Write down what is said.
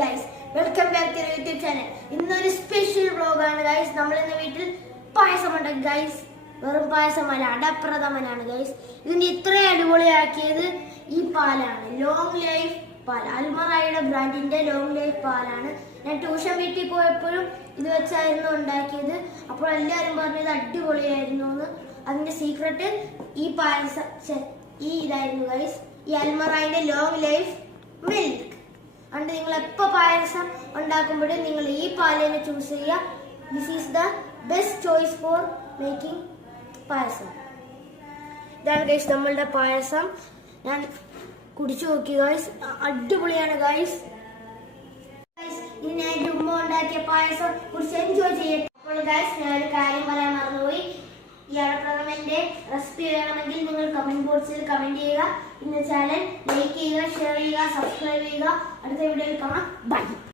Guys welcome back to YouTube channel. ഇന്നൊരു special വ്ലോഗാണ് guys. നമ്മൾ ഇന്ന് വീട്ടിൽ പായസം ഉണ്ടാക്കി ഗൈസ്. വെറും പായസമല്ല, അടപ്രഥമനാണ് ഗൈസ്. ഇതിന് ഇത്ര അടിപൊളിയാക്കിയത് ഈ പാലാണ്, ലോങ് ലൈഫ് പാൽ. അൽമറായുടെ ബ്രാൻഡിന്റെ ലോങ് ലൈഫ് പാലാണ്. ഞാൻ ട്യൂഷൻ വീട്ടിൽ പോയപ്പോഴും ഇത് വെച്ചായിരുന്നു ഉണ്ടാക്കിയത്. അപ്പോൾ എല്ലാവരും പറഞ്ഞത് അടിപൊളിയായിരുന്നു എന്ന്. അതിന്റെ സീക്രട്ട് ഈ പായസം ഇതായിരുന്നു ഗൈസ്, ഈ അൽമറായുടെ ലോങ് ലൈഫ് മിൽക്ക്. അതുകൊണ്ട് നിങ്ങൾ എപ്പോൾ പായസം ഉണ്ടാക്കുമ്പോഴും നിങ്ങൾ ഈ പാലിനെ ചൂസ് ചെയ്യുക. This is the best choice for making payasam. ഇതാണ് ഗൈസ് നമ്മളുടെ പായസം. ഞാൻ കുടിച്ചു നോക്കി ഗൈസ്, അടിപൊളിയാണ് ഗൈസ്. ഇനി ഞാൻ എൻ്റെ ഉമ്മ ഉണ്ടാക്കിയ പായസം കുടിച്ച് എൻജോയ് ചെയ്യട്ടെ. അപ്പോൾ ഗൈസ് ഞാൻ ഒരു കാര്യം പറയാൻ മറന്നുപോയി. ഈ അടപ്രഥമന്റെ റെസിപ്പി വേണമെങ്കിൽ നിങ്ങൾ കമന്റ് ബോക്സിൽ കമന്റ് ചെയ്യുക. ഇന്ന് ചാനൽ ലൈക്ക് ചെയ്യുക, ഷെയർ ചെയ്യുക, സബ്സ്ക്രൈബ് ചെയ്യുക. അടുത്ത വീഡിയോയിൽ കാണാം. ബൈ.